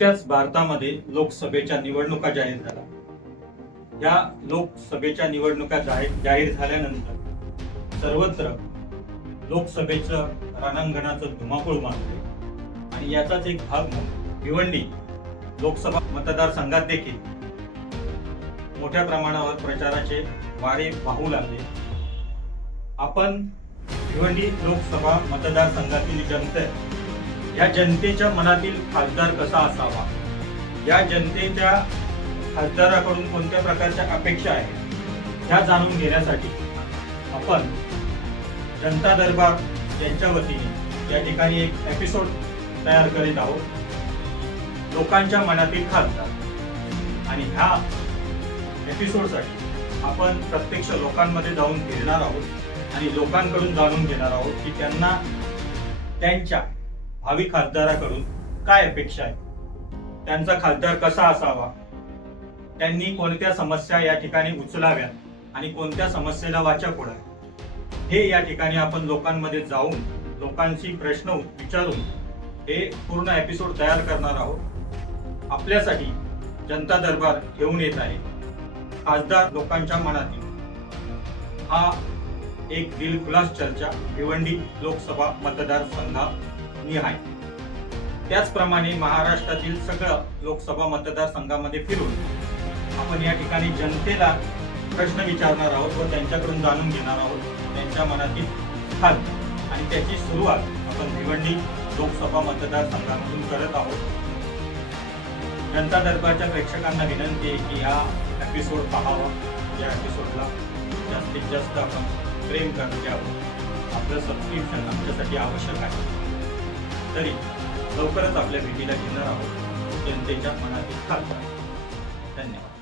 नुकत्याच भारतामध्ये लोकसभेच्या निवडणुका जाहीर झाल्या. या लोकसभेच्या निवडणुका जाहीर जाहीर झाल्यानंतर सर्वत्र लोकसभेचं रणांगणाचं धुमाकूळ मारले आणि याचाच एक भाग म्हणून भिवंडी लोकसभा मतदारसंघात देखील. मोठ्या प्रमाणावर प्रचाराचे वारे वाहू लागले. आपण भिवंडी लोकसभा मतदारसंघातील जनते या जनतेच्या मनातील खासदार कसा असावा? या जनतेच्या खासदाराकडून कोणत्या प्रकारच्या अपेक्षा आहेत? ह्या जाणून घेण्यासाठी आपण जनता दरबार यांच्या वतीने या ठिकाणी एक एपिसोड तयार करीत आहोत. लोकांच्या मनातील खासदार. आणि ह्या एपिसोडसाठी आपण प्रत्यक्ष लोकांमध्ये जाऊन फिरणार आहोत आणि लोकांकडून जाणून घेणार आहोत की त्यांना त्यांच्या भावी खासदाराकडून काय अपेक्षा आहे त्यांचा खासदार कसा असावा? त्यांनी कोणत्या समस्या या ठिकाणी उचलाव्यात आणि कोणत्या समस्येला वाचा फोडाव्या हे या ठिकाणी आपण लोकांमध्ये जाऊन लोकांशी प्रश्न विचारून हे पूर्ण एपिसोड तयार करणार आहोत. आपल्यासाठी जनता दरबार घेऊन येत आहे. खासदार लोकांच्या मनातील. हा एक दिलखुलास चर्चा भिवंडी लोकसभा मतदारसंघा मतदारसंघानी आहे त्याचप्रमाणे महाराष्ट्रातील सगळं लोकसभा मतदारसंघामध्ये फिरून आपण या ठिकाणी जनतेला प्रश्न विचारणार आहोत व त्यांच्याकडून जाणून घेणार आहोत. त्यांच्या मनातील हाल आणि त्याची सुरुवात आपण भिवंडी लोकसभा मतदारसंघामधून करत आहोत. जनता दरबारच्या प्रेक्षकांना विनंती आहे की हा एपिसोड पाहावा. या एपिसोडला जास्तीत जास्त आपण प्रेम करत आहोत आपलं सबस्क्रिप्शन आमच्यासाठी आवश्यक आहे. तरी लवकरच आपल्या भेटीला घेणार आहोत. जनतेच्या मनातील खासदार धन्यवाद.